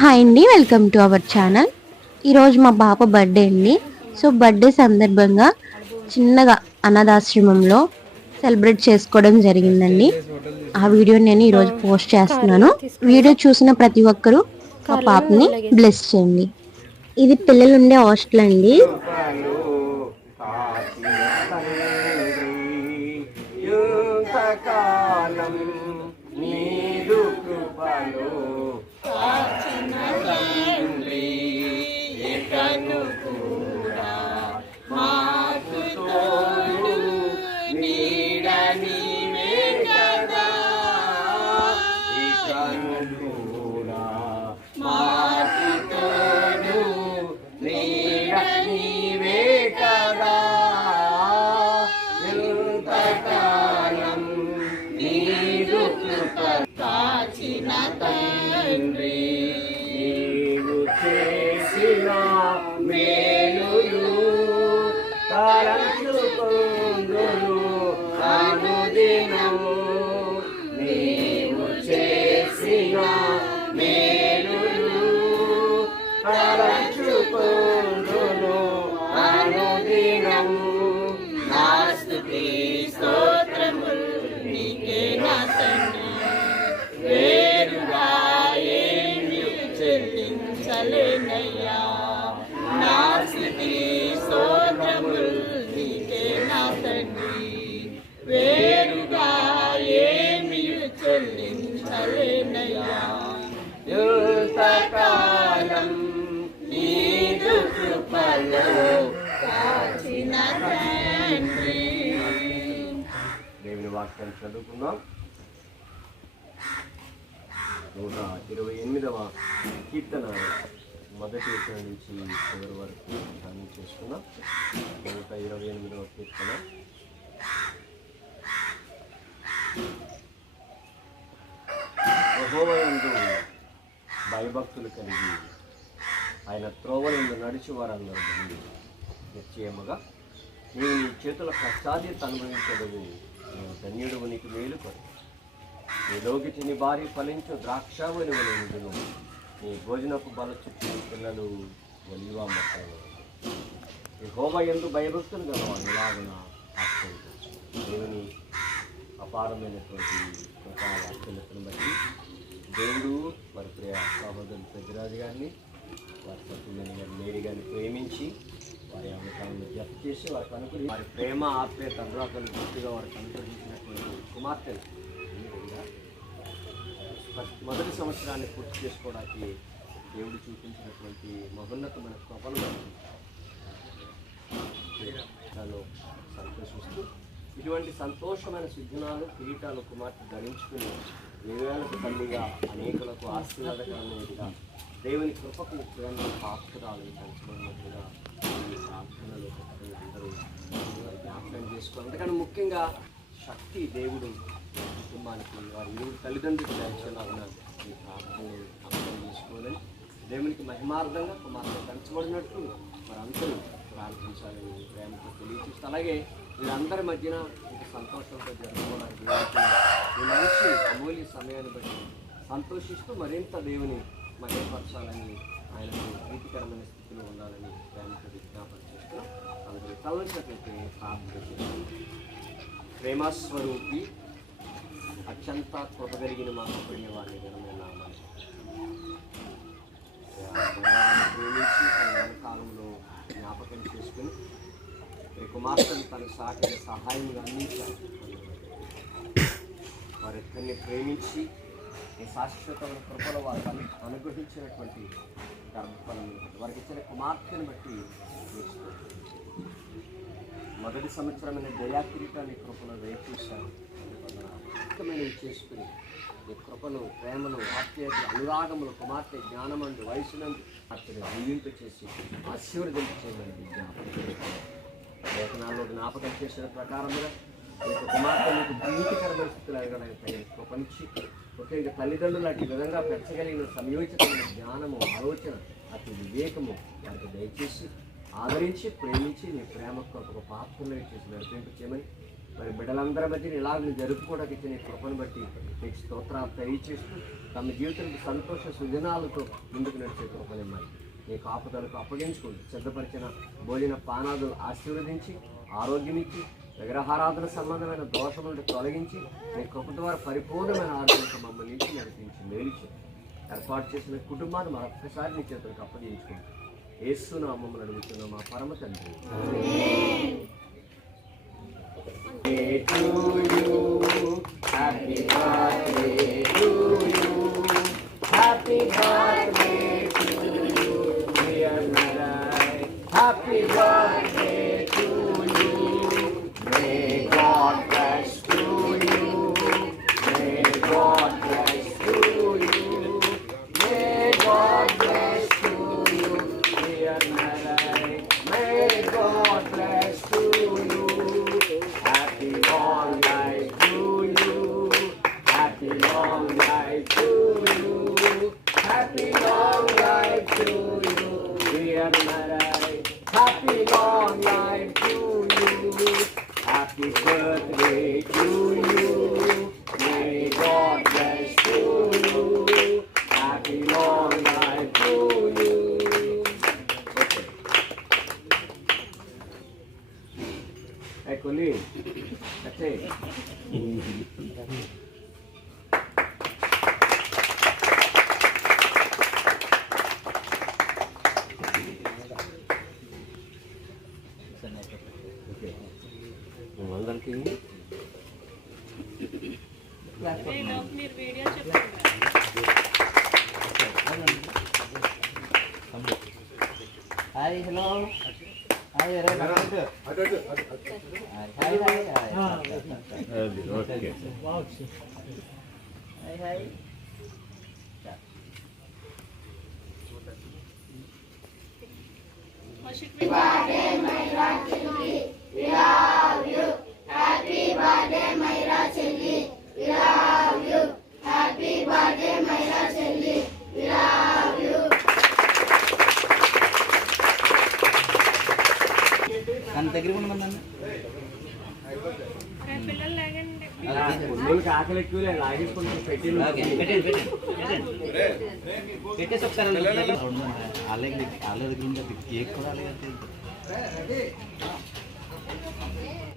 Hi అండి, welcome to our channel. ఈరోజు మా పాప బర్త్డే అండి. సో బర్త్డే సందర్భంగా చిన్నగా అనాథాశ్రమంలో సెలబ్రేట్ చేసుకోవడం జరిగిందండి. ఆ వీడియో నేను ఈరోజు పోస్ట్ చేస్తున్నాను. వీడియో చూసిన ప్రతి ఒక్కరూ మా పాపని బ్లెస్ చేయండి. ఇది పిల్లలు ఉండే హాస్టల్ అండి. దేవుని వాక్యాన్ని చదువుకుందాం. 128వ కీర్తన మొదటి వచనం నుంచి చివరి వరకు ధ్యానం చేసుకుందాం. 128వ కీర్తన. యెహోవాయందు భయభక్తులు కలిగి ఆయన త్రోవలందు నడిచి వారందరూ నిశ్చయముగా నీవు నీ చేతుల కష్టాదీత అనుభవించడవు. నేను ధన్యుడు నీకు మేలు కొడు. నీ లోకిచి నీ భార్య ఫలించు ద్రాక్షావళి వలెను. నీ భోజనపు బల చుట్టూ పిల్లలు ఒలివ మొక్కలు. యెహోవాయందు భయభక్తులు గలవాడు ఇలాగున ఆశ్రయించు. దేవుని అపారమైనటువంటి వాక్యతను బట్టి దేవుడు వారి ప్రియ సహోదరులు పెద్దరాజు గారిని, వారి సత్యమైన గారి మేరీ గారిని ప్రేమించి వారి అవకాశాలను జప్తు చేసి వారికి అనుకుని వారి ప్రేమ ఆప్యాయత అనురాగాలు పూర్తిగా వారికి అనుగ్రహించినటువంటి కుమార్తెలు మొదటి సంవత్సరాన్ని పూర్తి చేసుకోవడానికి దేవుడు చూపించినటువంటి మహోన్నతమైన కృపను సంతోషిస్తూ ఇటువంటి సంతోషమైన సిద్ధనాలు కిరీటాలు కుమార్తె ధరించుకుని వేవేలకు తల్లిగా అనేకులకు ఆశీర్వాదకరమైనదిగా దేవుని కృపకు పాత్రాలు పంచుకున్నట్టుగా ప్రార్థనలు అందరూ జ్ఞాపకం చేసుకోవాలి. అందుకని ముఖ్యంగా శక్తి దేవుడు కుటుంబానికి వారి ఇరువురు తల్లిదండ్రులు దయచేలా ఉన్నారు. ఈ ప్రార్థనలు అర్థం చేసుకోవాలని దేవునికి మహిమార్థంగా కుమార్తె పెంచబడినట్టు వారందరూ ప్రార్థించాలని ప్రేమతో తెలియజేస్తూ, అలాగే వీరందరి మధ్యన ఇంత సంతోషంతో జరుపుకోవడానికి ఈ మంచి అమూల్య సమయాన్ని బట్టి సంతోషిస్తూ మరింత దేవుని మహిమపరచాలని, ఆయనకు ప్రీతికరమైన స్థితిలో ఉండాలని ప్రేమతో విజ్ఞాపన చేస్తూ అందరూ తలచినట్లయితే ప్రార్థన చేస్తుంది. ప్రేమస్వరూపి అత్యంత కృప కలిగిన మా పుణ్యవారిని ఘనమైన నామాన్ని ప్రేమించి తన కాలంలో జ్ఞాపకం చేసుకుని కుమార్తెను తన సాటిన సహాయంగా అందించారు. వారిద్దరిని ప్రేమించి ఈ శాశ్వతమైన కృపలో వారికి అనుగ్రహించినటువంటి గర్భఫలం వారికి ఇచ్చిన కుమార్తెను బట్టి మొదటి సంవత్సరమైన దయాకిరీటాన్ని కృపను దయచేశారు. ముఖ్యమైనవి చేసుకుని ఈ కృపను, ప్రేమను, ఆప్యాయత, అనురాగములు కుమార్తె జ్ఞానమందు వయసునందు అతను జీవింప చేసి ఆశీర్వదించేయమని లేఖనాల్లో జ్ఞాపకం చేసిన ప్రకారముగా మీకు కుమార్తె మీకు ప్రీతికరమైన స్థితిలో ఎగడానికి కృపనిచ్చి ముఖ్యంగా తల్లిదండ్రులు అటు విధంగా పెంచగలిగిన సంయోచితమైన జ్ఞానము, ఆలోచన, అతి వివేకము వారికి దయచేసి ఆదరించి ప్రేమించి నీ ప్రేమకు ఒక పాత్రలో చేసి నడిపింపు చేయమని మరి బిడ్డలందరి మధ్య ఇలాగ జరుపుకోవడానికి ఇచ్చిన ఈ కృపను బట్టి నీకు స్తోత్రాలు తెలియచేస్తూ తమ జీవితానికి సంతోష సుజనాలతో ముందుకు నడిచే కృపనిమ్మని నీ కాపుదలకు అప్పగించుకుంటూ సిద్ధపరిచిన భోజన పానాదులు ఆశీర్వదించి ఆరోగ్యం ఇచ్చి విగ్రహారాధన సంబంధమైన దోషం నుండి తొలగించి నీ కృప ద్వారా పరిపూర్ణమైన ఆరోగ్యంతో మమ్మల్ని నుంచి నడిపించి మేలుచి ఏర్పాటు చేసిన కుటుంబాన్ని మరొక్కసారి నీ చేతులకు అప్పగించుకుంటూ యేసు నామమున అడుగుతున్నాం మా పరమ తండ్రి. Happy birthday to you, dear Marai. Happy birthday to you. May God bless to you. May God bless to you. May God bless to you, dear Marai. May God bless to you. Happy long life to you. Happy long life to you. Happy long life to you, dear Marai. Happy long life to you. Happy birthday to you. May God bless to you. Happy long life to you. Okay. Hey, colleague. That's it. అందరికీ hi hello hi hi తన దగ్గర ఉండమన్నాను ఆకలి ఎక్కువ లాగేసుకుంటే పెట్టి పెట్టేసి ఒకసారి వాళ్ళ దగ్గర కేక్ కూడా అలాగే